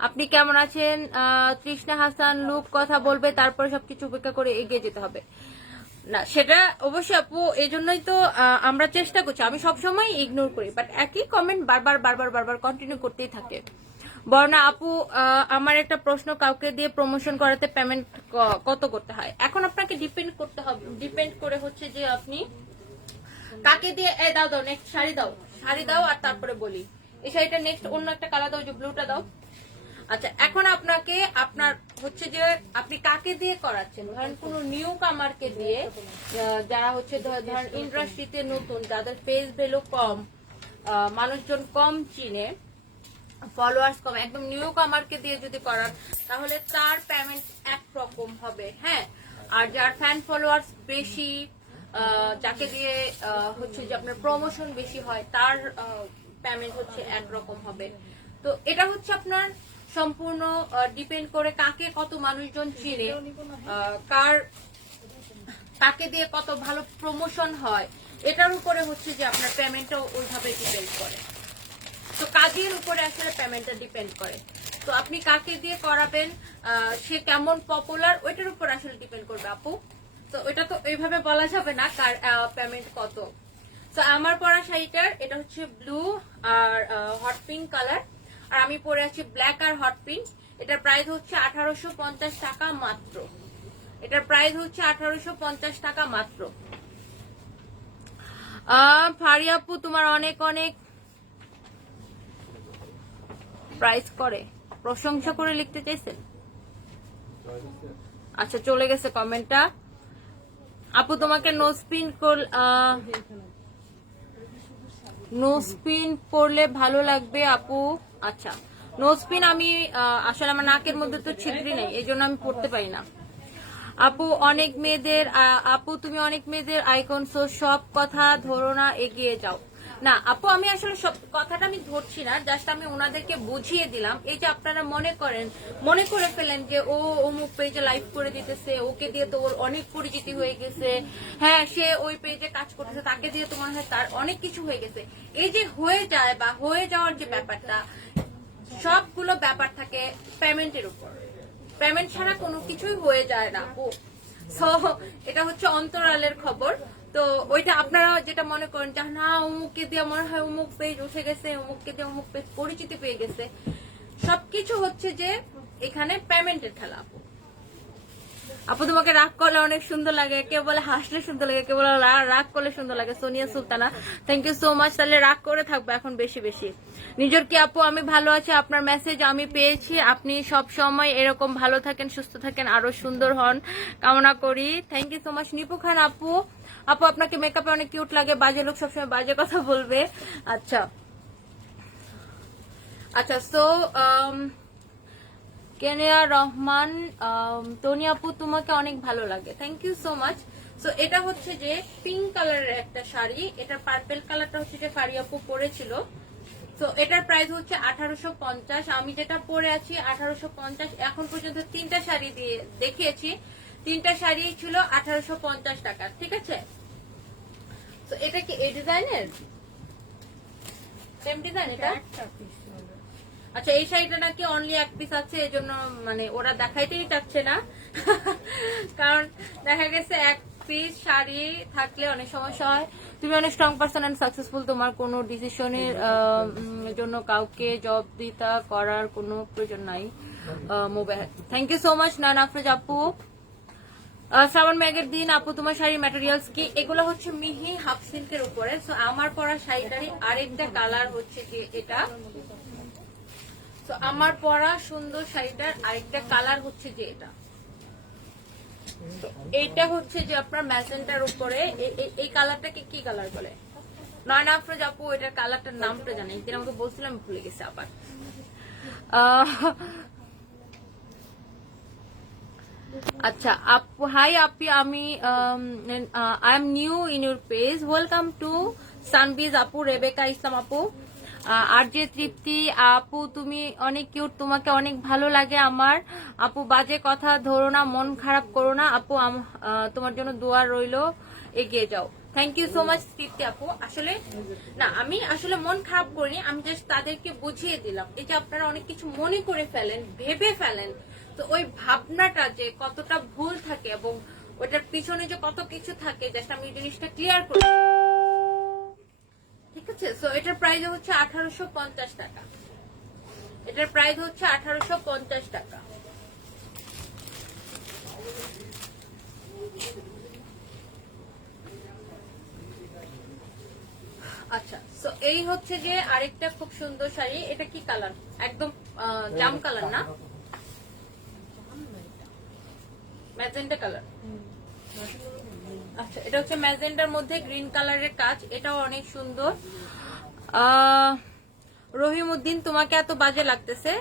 আপনি কেমন আছেন? তৃষ্ণা হাসান, লুক কথা বলবে তারপরে সবকিছু উপেক্ষা করে এগিয়ে যেতে হবে না, সেটা অবশ্যই আপু, এই জন্যই তো আমরা চেষ্টা করছি। আমি সবসময় ইগনোর করি, বাট একই কমেন্ট বারবার বারবার বারবার কন্টিনিউ করতেই থাকে। বর্ণা আপু, আমার একটা প্রশ্ন, কাউকে দিয়ে প্রমোশন করাতে পেমেন্ট কত করতে হয়? এখন আপনাকে ডিপেন্ড করতে হবে, ডিপেন্ড করে হচ্ছে যে আপনি কাকে দিয়ে। দাও দাও, নেক্সট শাড়ি দাও, শাড়ি দাও, আর তারপরে বলি এই শাড়িটা নেক্সট অন্য একটা কালার দাও, যে ব্লুটা দাও। আচ্ছা, এখন আপনাকে আপনার হচ্ছে যে আপনি কাকে দিয়ে করাচ্ছেন। ধরেন কোনো নিউ কামারকে দিয়ে, যারা হচ্ছে ধরেন ইন্ডাস্ট্রিতে নতুন, যাদের ফেস ভ্যালু কম, মানুষজন কম চিনে, ফলোয়ার্স কম, একদম নিউ কামারকে দিয়ে যদি করান তাহলে তার পেমেন্ট একরকম হবে। হ্যাঁ, আর যার ফ্যান ফলোয়ার্স বেশি, যাকে দিয়ে হচ্ছে যে আপনার প্রমোশন বেশি হয়, তার পেমেন্ট হচ্ছে একরকম হবে। তো এটা হচ্ছে আপনার সম্পূর্ণ ডিপেন্ড করে কাকে কত মানুষজন চিনে, কাকে দিয়ে কত ভালো প্রমোশন হয়, এটার উপরে হচ্ছে যে আপনার পেমেন্টটা ওইভাবে ডিপেন্ড করে। তো কাজের উপরে আসলে পেমেন্টটা ডিপেন্ড করে। তো আপনি কাকে দিয়ে করাবেন, সে কেমন পপুলার, ওইটার উপর আসলে ডিপেন্ড করবে আপু। তো ওইটা তো এইভাবে বলা যাবে না কার পেমেন্ট কত। তো আমার পরা শাড়িটার এটা হচ্ছে ব্লু আর হট পিঙ্ক কালার, আর আমি পরে আছি ব্ল্যাক আর হট পিঙ্ক। এটার প্রাইস হচ্ছে 1850 টাকা মাত্র, এটার প্রাইস হচ্ছে 1850 টাকা মাত্র। ফারি আপু তোমার অনেক অনেক প্রাইস করে, প্রশংসা করে লিখতে চাইছেন? আচ্ছা, চলে গেছে কমেন্টটা। আপু তোমাকে নো স্পিন করলে ভালো লাগবে আপু। আচ্ছা, নো স্পিন আমি আসলে আমার নাকের মধ্যে তো ছিদ্রি নেই, এই জন্য আমি পড়তে পারি না। আপু অনেক মেয়েদের, আপু তুমি অনেক মেয়েদের আইকন, সো সব কথা ধরো না, এগিয়ে যাও। না আপু, আমি আসলে সব কথাটা আমি ধরছি না, জাস্ট আমি ওনাদেরকে বুঝিয়ে দিলাম। এই যে আপনারা মনে করে ফেলেন যে ও অমুক পেজে লাইভ করে দিতেছে, ওকে দিয়ে তো ওর অনেক পরিচিতি হয়ে গেছে, হ্যাঁ সে ওই পেজে কাজ করতেছে, তাকে দিয়ে তো মনে হয় তার অনেক কিছু হয়ে গেছে। এই যে হয়ে যায় বা হয়ে যাওয়ার যে ব্যাপারটা, সবগুলো ব্যাপার থাকে পেমেন্টের উপর। পেমেন্ট ছাড়া কোনো কিছুই হয়ে যায় না আপু। সো এটা হচ্ছে অন্তরালের খবর। তো ওইটা আপনারা যেটা মনে করেন যে না অমুককে দিয়ে মনে হয় অমুক পেজ উঠে গেছে, অমুককে দিয়ে অমুক পেজ পরিচিতি পেয়ে গেছে, সবকিছু হচ্ছে যে এখানে পেমেন্টের খেলা আপু। আপু তোমাকে রাগ করলে অনেক সুন্দর লাগে, কেউ বলে হাসলে সুন্দর লাগে, কেউ বলে রাগ করলে সুন্দর লাগে। Sonia Sultana, thank you so much. তাহলে রাগ করে থাকবো এখন বেশি বেশি। নিজের কি আপু, আমি ভালো আছি, আপনার মেসেজ আমি পেয়েছি, আপনি সব সময় এরকম ভালো থাকেন, সুস্থ থাকেন, আরো সুন্দর হন কামনা করি। Thank you so much. Nipu Khan আপু, আপু আপনাকে মেকআপে অনেক কিউট লাগে, বাজে লোক সবসময় বাজে কথা বলবে। আচ্ছা আচ্ছা, সো কেনিয়া রহমান, তনি আপু তোমাকে অনেক ভালো লাগে, thank you so much. So এটা হচ্ছে যে পিঙ্ক কালারের একটা শাড়ি, এটার পার্পেল কালারটা হচ্ছে যে ফারি আপু পরেছিল। তো এটার প্রাইস হচ্ছে 1850, আমি যেটা পরে আছি 1850। এখন পর্যন্ত 3টা শাড়ি দিয়ে দেখিয়েছি, 3টা শাড়ি ছিল 1850 টাকা, ঠিক আছে। তো এটা কি এই ডিজাইনের সেম ডিজাইন এটা? আচ্ছা, এই শাড়িটা নাকি অনলি এক পিস আছে, এজন্য মানে ওরা দেখাইতেই চাচ্ছে না কারণ দেখা গেছে এক পিস শাড়ি থাকলে অনেক সমস্যা হয়। তুমি অনেক স্ট্রং পারসন এন্ড সাকসেসফুল, তোমার কোনো ডিসিশনের জন্য কাউকে জবাবদিহিতা করার কোনো প্রয়োজন নাই। Mobile, thank you so much Nan Afroz আপু। শ্রাবণ ম্যাগের দিন আপু তোমার শাড়ির ম্যাটেরিয়ালস কি? এগুলো হচ্ছে মিহি হাফ সিল্কের উপরে। সো আমার পরা শাড়িটারই আরেকটা কালার হচ্ছে যে এটা। তো আমার পরা সুন্দর শাড়িটার আরেকটা কালার হচ্ছে যে এটা। এইটা হচ্ছে যে আপনার ম্যাজেন্টার উপরে, এই কালারটাকে কি কালার বলে? নয়না আফরোজ আপু এটার কালারটার নামটা জানি, যেটা আমাকে বলছিলাম ভুলে গেছে আবার। আচ্ছা আপু, হাই আপি, আমি I am new in your page, welcome to সানবিজ আপু, রেবেকা ইসলাম আপু, আর যে তৃপ্তি আপু তুমি অনেক কিউট, তোমাকে অনেক ভালো লাগে আমার আপু, বাজে কথা ধরো না, মন খারাপ করো না আপু, তোমার জন্য দোয়া রইলো, এগিয়ে যাও। থ্যাংক ইউ সো মাচ তৃপ্তি আপু। আসলে না, আমি আসলে মন খারাপ করিনি, আমি জাস্ট তাদেরকে বুঝিয়ে দিলাম। এই যে আপনারা অনেক কিছু মনে করে ফেলেন, ভেবে ফেলেন, তো ওই ভাবনাটা যে কতটা ভুল থাকে এবং ওটার পিছনে যে কত কিছু থাকে, জাস্ট আমি এই জিনিসটা ক্লিয়ার করি, ঠিক আছে। সো এটার প্রাইস হচ্ছে 1850 টাকা, এটার প্রাইস হচ্ছে 1850 টাকা। আচ্ছা, সো এই হচ্ছে যে আরেকটা খুব সুন্দর শাড়ি। এটা কি কালার? একদম জাম কালার না, ম্যাজেন্টা কালার। আচ্ছা, এটা হচ্ছে ম্যাজেন্টার মধ্যে গ্রিন কালারের কাজ, এটাও অনেক সুন্দর। রহিম উদ্দিন, তোমাকে এত বাজে লাগতেছে,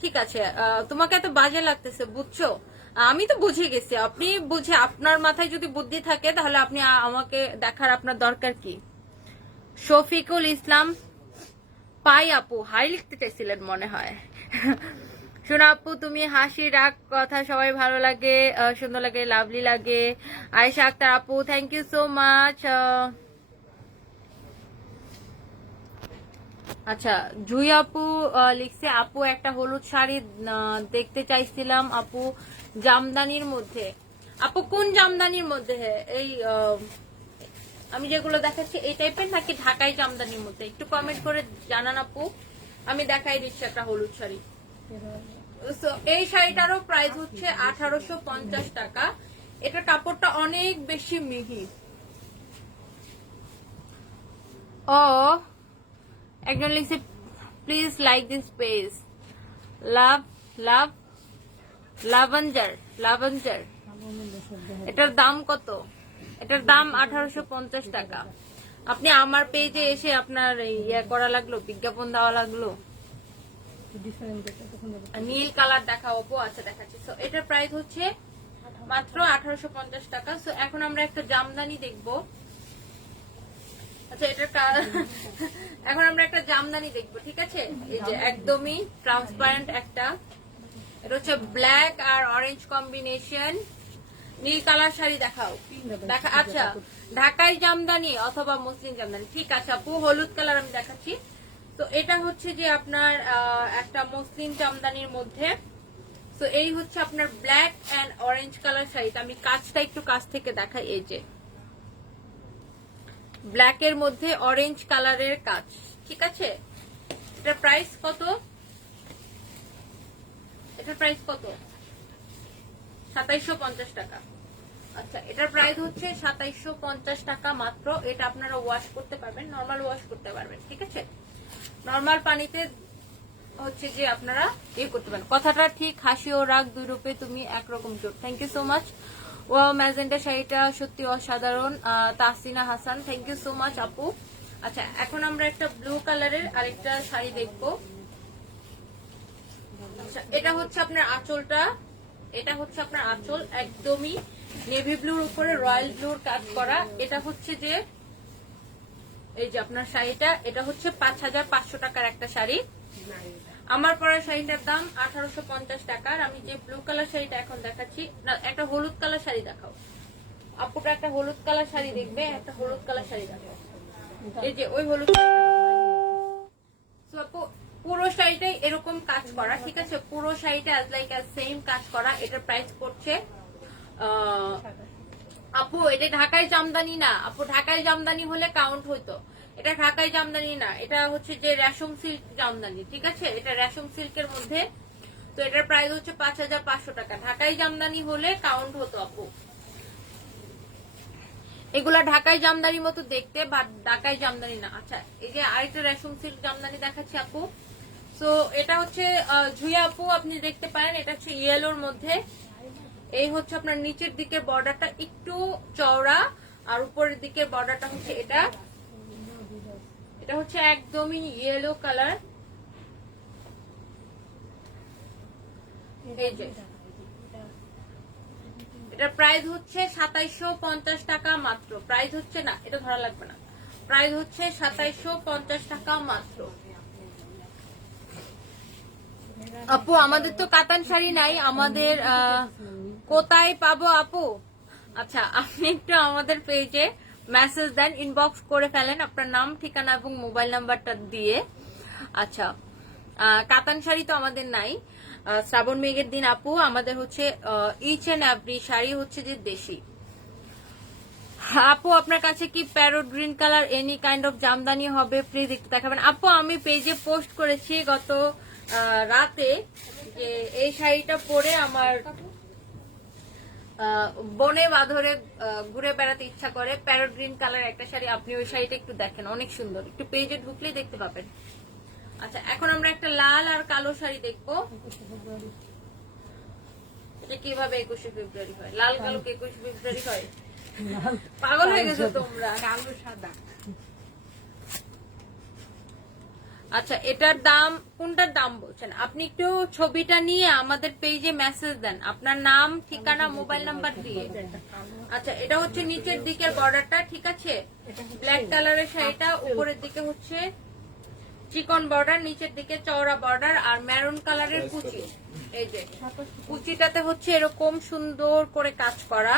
ঠিক আছে, তোমাকে এত বাজে লাগতেছে বুঝছো, আমি তো বুঝে গেছি। আপনি বুঝে, আপনার মাথায় যদি বুদ্ধি থাকে তাহলে আপনি আমাকে দেখার আপনার দরকার কি? শফিকুল ইসলাম পাই আপু, হাই লিখতে চাইছিলেন মনে হয়। শোনো আপু, তুমি হাসি রাগ কথা সবাই ভালো লাগে, সুন্দর লাগে, লাভলি লাগে। আয়েশা আক্তার আপু, থ্যাংক ইউ সো মাচ। আচ্ছা, জুই আপু লিখছে, আপু একটা হলুদ শাড়ি দেখতে চাইছিলাম আপু, জামদানির মধ্যে। আপু কোন জামদানির মধ্যে? এই আমি যেগুলো দেখাচ্ছি এই টাইপের নাকি ঢাকাই জামদানির মধ্যে? একটু কমেন্ট করে জানান আপু, আমি দেখাই দিচ্ছি একটা হলুদ শাড়ি। এই শাড়িটারও প্রাইস হচ্ছে 1850 টাকা। এটার কাপড়টা অনেক বেশি মিহি। ও একজন লিখছে, প্লিজ লাইক দিস পেজ, লাভ লাভ লাভেঞ্জার লাভেঞ্জার। এটার দাম কত? এটার দাম 1850 টাকা। আপনি আমার পেজে এসে আপনার ইয়ে করা লাগলো, বিজ্ঞাপন দেওয়া লাগলো। নীল কালার দেখাও আপু। আচ্ছা দেখাচ্ছি। সো এটার প্রাইস হচ্ছে মাত্র 1850 টাকা। সো এখন আমরা একটা জামদানি দেখবো। আচ্ছা, এখন আমরা একটা জামদানি দেখবো, ঠিক আছে। এই যে একদমই ট্রান্সপারেন্ট একটা, এটা হচ্ছে ব্ল্যাক আর অরেঞ্জ কম্বিনেশন, নীল কালার শাড়ি দেখাও। আচ্ছা, ঢাকাই জামদানি অথবা মুসলিম জামদানি, ঠিক আছে আপু। হলুদ কালার আমি দেখাচ্ছি। তো এটা হচ্ছে যে আপনার একটা মুসলিম জামদানির মধ্যে। তো এই হচ্ছে আপনার ব্ল্যাক এন্ড অরেঞ্জ কালার শাড়িটা। আমি কাজটা একটু কাছ থেকে দেখাই। এই যে ব্ল্যাক এর মধ্যে অরেঞ্জ কালারের কাজ, ঠিক আছে। এটার প্রাইস কত? এটার প্রাইস কত? 2750 টাকা। আচ্ছা, এটার প্রাইস হচ্ছে 2750 টাকা মাত্র। এটা আপনারা ওয়াশ করতে পারবেন, নর্মাল ওয়াশ করতে পারবেন, ঠিক আছে। নর্মাল পানিতে হচ্ছে যে আপনারা ইয়ে করতে পারেন। কথাটা ঠিক, হাসি ও রাগ দুই রূপে তুমি একরকম জোর। Thank you so much wow magenta শাড়িটা সত্যি অসাধারণ। Tasina Hasan, thank you so much আপু। আচ্ছা, এখন আমরা একটা ব্লু কালারের আরেকটা শাড়ি দেখবো। আচ্ছা, এটা হচ্ছে আপনার আঁচলটা, এটা হচ্ছে আপনার আঁচল একদমই নেভি ব্লুর উপরে রয়্যাল ব্লুর কাজ করা। এটা হচ্ছে যে এই যে আপনার শাড়িটা, এটা হচ্ছে 5500 টাকার একটা শাড়ি। আমার পরা শাড়িটার দাম 1850 টাকার। আমি যে ব্লু কালার শাড়িটা এখন দেখাচ্ছি, না একটা হলুদ কালার শাড়ি দেখাও আপুটা, একটা হলুদ কালার শাড়ি দেখবে, একটা হলুদ কালার শাড়ি দেখাও। এই যে ওই হলুদ আপু, পুরো শাড়িটাই এরকম কাজ করা, ঠিক আছে? পুরো শাড়িটা অ্যাজ লাইক অ্যাজ সেম কাজ করা। এটার প্রাইস পড়ছে আপু, এটা ঢাকায় জামদানি না আপু, ঢাকায় জামদানি হলে কাউন্ট হইতো। এটা ঢাকায় জামদানি না, এটা হচ্ছে যে রেশম সিল্ক জামদানি, ঠিক আছে? এটা রেশম সিল্কের মধ্যে। তো এটার প্রাইস হচ্ছে 5500 টাকা। ঢাকায় জামদানি হলে কাউন্ট হতো আপু। এগুলা ঢাকায় জামদানি মতো দেখতে, বাট ঢাকায় জামদানি না। আচ্ছা, এই যে আরেকটা রেশম সিল্ক জামদানি দেখাচ্ছি আপু। সো এটা হচ্ছে ঝুইয়া আপু, আপনি দেখতে পারেন এটা হচ্ছে ইয়েলোর মধ্যে। এই হচ্ছে আপনার নিচের দিকের বর্ডারটা একটু চওড়া, আর উপরের দিকের বর্ডারটা হচ্ছে এটা হচ্ছে একদমই ইয়েলো কালার। এই যে এটার প্রাইস হচ্ছে 2750 টাকা মাত্র। প্রাইস হচ্ছে না, এটা ধরা লাগবে না, প্রাইস হচ্ছে 2750 টাকা মাত্র। আপু আমাদের তো কাতান শাড়ি নাই, আমাদের কোথায় পাবো আপু? আচ্ছা, আপনি একটু আমাদের পেজে মেসেজ দেন, ইনবক্স করে ফেলেন আপনার নাম, ঠিকানা এবং মোবাইল নাম্বারটা দিয়ে। আচ্ছা, কাতান শাড়ি তো আমাদের নাই। শ্রাবণ মেঘের দিন আপু, আমাদের হচ্ছে ইচ এন্ড এভরি শাড়ি হচ্ছে যে দেশি। আপু আপনার কাছে কি parrot green colour any kind of Jamdani হবে? প্লিজ একটু দেখাবেন আপু। আমি পেজে পোস্ট করেছি গত রাতে যে এই শাড়িটা পরে আমার বনে বাঁধরে ঘুরে বেড়াতে ইচ্ছা করে, প্যারোট গ্রিন কালার একটা শাড়ি। আপনি ওই শাড়িটা একটু দেখেন, অনেক সুন্দর, একটু পেজে ঢুকলেই দেখতে পাবেন। আচ্ছা, এখন আমরা একটা লাল আর কালো শাড়ি দেখবো। এটা কিভাবে 21শে ফেব্রুয়ারি হয়? লাল কালো 21শে ফেব্রুয়ারি হয়? পাগল হয়ে গেছো তোমরা। কালো সাদা। আচ্ছা, এটার দাম, কোনটার দাম বলছেন আপনি? একটু ছবিটা নিয়ে আমাদের পেজে মেসেজ দেন, আপনার নাম, ঠিকানা, মোবাইল নাম্বার দিয়ে। আচ্ছা, এটা হচ্ছে নিচের দিকের বর্ডারটা, ঠিক আছে? ব্ল্যাক কালারের শাড়িটা, উপরের দিকে হচ্ছে চিকন বর্ডার, নিচের দিকে চওড়া বর্ডার, আর মেরুন কালারের কুচি। এই যে কুচিটাতে হচ্ছে এরকম সুন্দর করে কাজ করা।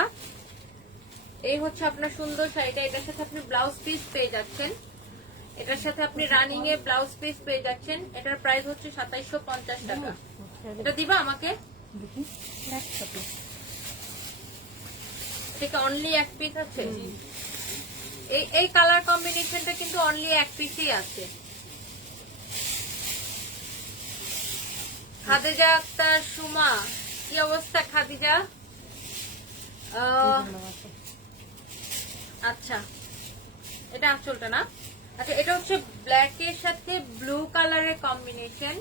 এই হচ্ছে আপনার সুন্দর শাড়িটা। এটার সাথে আপনি ব্লাউজ পিস পেয়ে যাচ্ছেন, এটার সাথে আপনি রানিং এ ব্লাউজ পিস পেয়ে যাচ্ছেন। এটার প্রাইস হচ্ছে 2750 টাকা। এটা দিবা আমাকে? ঠিক, অনলি এক পিস আছে। এই কালার কম্বিনেশনটা কিন্তু অনলি এক পিসই আছে। খাদিজা আক্তার সুমা, কি অবস্থা খাদিজা? আচ্ছা, এটা আঁচলটা না? আচ্ছা, এটা হচ্ছে ব্ল্যাক এর সাথে ব্লু কালারের কম্বিনেশন,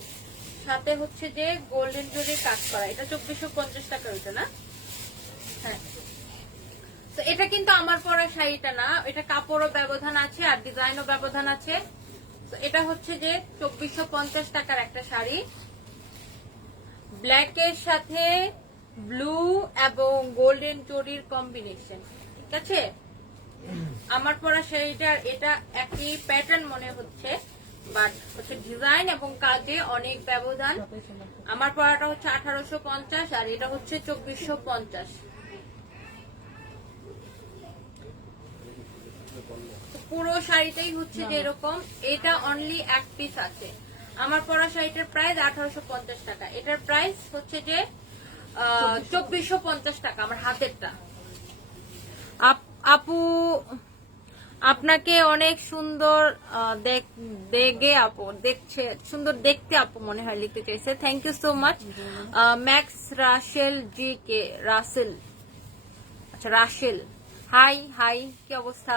সাথে হচ্ছে যে গোল্ডেন জরির কাজ করা। এটা 2450 টাকা, ওইটা না? হ্যাঁ। তো এটা কিন্তু আমার পরা শাড়িটা না, এটা কাপড়ও ব্যবধান আছে আর ডিজাইনও ব্যবধান আছে। তো এটা হচ্ছে যে 2450 টাকার একটা শাড়ি, ব্ল্যাক এর সাথে ব্লু এবং গোল্ডেন জরির কম্বিনেশন, ঠিক আছে? আমার পরা শাড়িটার এটা একই প্যাটার্ন মনে হচ্ছে, বাট হচ্ছে ডিজাইন এবং কাজে অনেক ব্যবধান। আমার পরাটা হচ্ছে 1850 আর এটা হচ্ছে 2450। পুরো শাড়িটাই হচ্ছে যে এরকম। এটা অনলি এক পিস আছে। আমার পরা শাড়িটার প্রাইস 1850 টাকা, এটার প্রাইস হচ্ছে যে 2450 টাকা আমার হাতেরটা। আপু আপনাকে অনেক সুন্দর দেখে আপু, দেখছে সুন্দর দেখতে আপু মনে হয় লিখতে চাইছে। Thank you so much. Max Russel G K Russel, আচ্ছা রাসেল, হাই হাই, কি অবস্থা?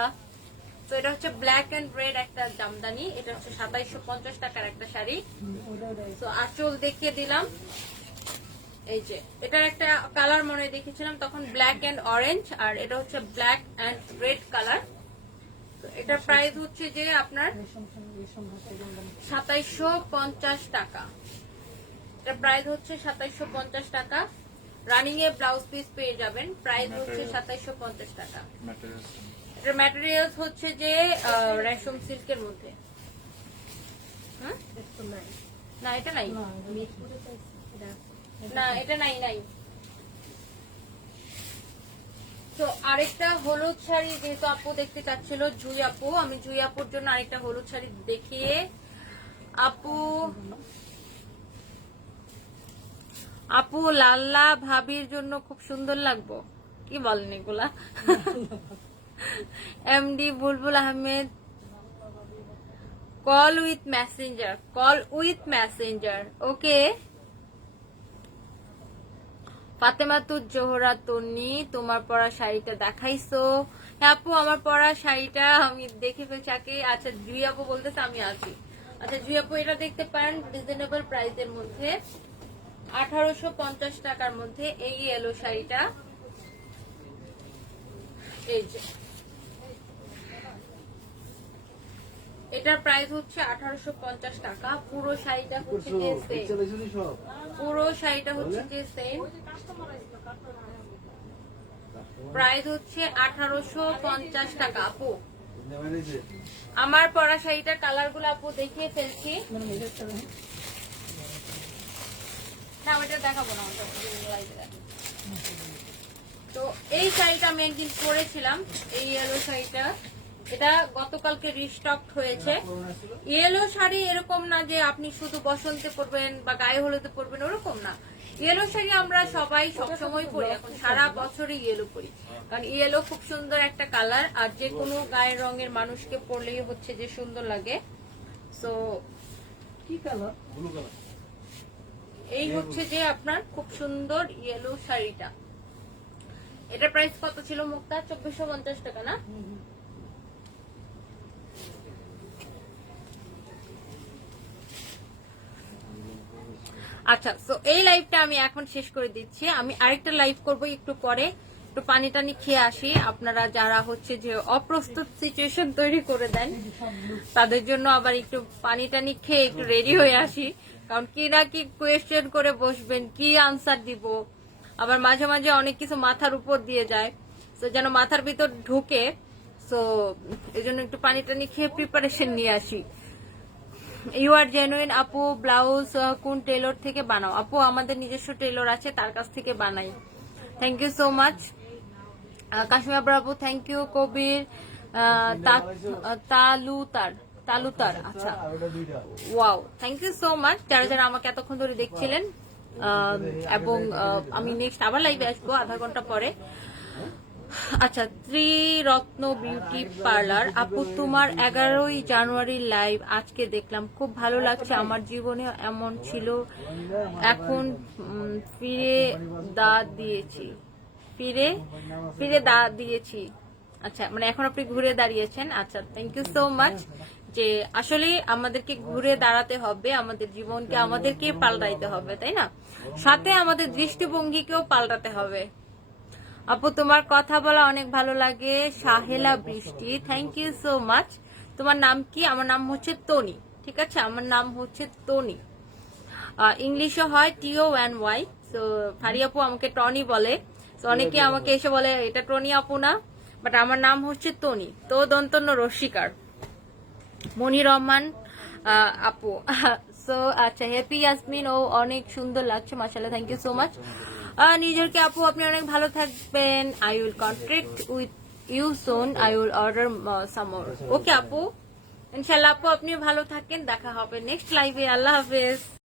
তো এটা হচ্ছে ব্ল্যাক এন্ড রেড একটা জামদানি, এটা হচ্ছে 2750 টাকার একটা শাড়ি। তো আঁচল দেখিয়ে দিলাম। এই যে এটার একটা কালার মনে হয় দেখেছিলাম তখন, ব্ল্যাক এন্ড অরেঞ্জ, আর এটা হচ্ছে ব্ল্যাক এন্ড রেড কালার। তো এটার প্রাইস হচ্ছে যে আপনার 2750 টাকা। এটার প্রাইস হচ্ছে 2750 টাকা। রানিং এ ব্লাউজ পিস পেয়ে যাবেন, প্রাইস হচ্ছে 2750 টাকা। এটার ম্যাটেরিয়ালস হচ্ছে যে রেশম সিল্কের মধ্যে। না এটা নাই, না এটা নাই। তো আরেকটা হলুদ শাড়ি যেহেতু আপু দেখতে চাচ্ছিল, জুই আপু, আমি জুই আপুর জন্য আরেকটা হলুদ শাড়ি দেখিয়ে আপু লাল্লা ভাবির জন্য খুব সুন্দর লাগবো, কি বলেন এগুলা? MD Bulbul Ahmed, call with messenger, okay. Fatematuz Zohra Tonni, তোমার পরা শাড়িটা দেখাইছো? হ্যাঁ আপু, আমার পরা শাড়িটা আমি দেখে ফেলছি আগে। আচ্ছা জুই আপু বলতেছে আমি আছি। আচ্ছা জুই আপু, এটা দেখতে পারেন রিজনেবল প্রাইসের মধ্যে, 1850 টাকার মধ্যে এই ইয়েলো শাড়িটা। এই যে এটার প্রাইস হচ্ছে 1850 টাকা। পুরো শাড়িটা হচ্ছে যে সেম, পুরো শাড়িটা হচ্ছে যে সেম, প্রাইস হচ্ছে 1850 টাকা। আপু আমার পরা শাড়িটার কালার গুলো আপু দেখিয়ে ফেলছি, না ওটা দেখাবো না, তো এই শাড়িটা আমি একদিন পরেছিলাম, এই ইয়েলো শাড়িটা, এটা গতকালকে রিস্টক হয়েছে। ইয়েলো শাড়ি এরকম না যে আপনি শুধু বসন্তে পরবেন বা গায়ে হলুদে পরবেন, ওরকম না। ইয়েলো শাড়ি আমরা সবাই সবসময় পরি, এখন সারা বছরই ইয়েলো পরি, কারণ ইয়েলো খুব সুন্দর একটা কালার, আর যে কোনো গায়ের রঙের মানুষকে পরলেই হচ্ছে যে সুন্দর লাগে। সো কি কালার? Blue colour. এই হচ্ছে যে আপনার খুব সুন্দর ইয়েলো শাড়িটা। এটা প্রাইস কত ছিল মুক্তা? 2450 টাকা না? আচ্ছা, তো এই লাইভটা আমি এখন শেষ করে দিচ্ছি। আমি আরেকটা লাইভ করব একটু পরে, একটু পানি টানি খেয়ে আসি। আপনারা যারা হচ্ছে যে অপ্রস্তুত সিচুয়েশন তৈরি করে দেন, তাদের জন্য আবার একটু পানি টানি খেয়ে একটু রেডি হয়ে আসি, কারণ কি না কি কোয়েশ্চেন করে বসবেন, কি আনসার দিব, আবার মাঝে মাঝে অনেক কিছু মাথার উপর দিয়ে যায়, তো যেন মাথার ভিতর ঢুকে। তো এই জন্য একটু পানি টানি খেয়ে প্রিপারেশন নিয়ে আসি। ইউ আর জেনুইন আপু, ব্লাউজ কোন টেলর থেকে বানাও? আপু আমাদের নিজস্ব টেলর আছে, তার কাছ থেকে বানাই। Thank you so much Kashmir আপু, থ্যাংক ইউ। কবির তালুতার, আচ্ছা wow, thank you so much যারা যারা আমাকে এতক্ষণ ধরে দেখছিলেন। এবং আমি নেক্সট আবার লাইভে আসবো আধা ঘন্টা পরে। আচ্ছা, ত্রিরত্ন বিউটি পার্লার আপু, তোমার 11ই জানুয়ারি লাইভ আজকে দেখলাম, খুব ভালো লাগছে। আমার জীবনে এমন ছিল, এখন ফিরে দাঁত দিয়েছি। আচ্ছা, মানে এখন আপনি ঘুরে দাঁড়িয়েছেন। আচ্ছা, থ্যাংক ইউ সো মাচ। যে আসলে আমাদেরকে ঘুরে দাঁড়াতে হবে, আমাদের জীবনকে আমাদেরকে পাল্টাইতে হবে, তাই না? সাথে আমাদের দৃষ্টিভঙ্গিকেও পাল্টাতে হবে। আপু তোমার কথা বলা অনেক ভালো লাগে। সাহেলা বৃষ্টি, থ্যাংক ইউ সো মাচ। তোমার নাম কি? আমার নাম হচ্ছে তনি, ঠিক আছে, আমার নাম হচ্ছে তনি। ইংলিশে হয় TONY। তো ফারি আপু আমাকে টনি বলে, তো অনেকে আমাকে এসে বলে এটা টনি আপু না, বাট আমার নাম হচ্ছে তনি, তো দন্তন্য রসিকার। মনি রহমান আপু, সো আচ্ছা, হ্যাপি ইয়াসমিন, ও অনেক সুন্দর লাগছে মাশাআল্লাহ, থ্যাংক ইউ সো মাচ। নিজেরকে আপু আপনি অনেক ভালো থাকবেন। I will contact with you soon, I will order some more. Okay আপু, ইনশাআল্লাহ আপু আপনি ভালো থাকেন, দেখা হবে নেক্সট লাইভে। আল্লাহ হাফেজ।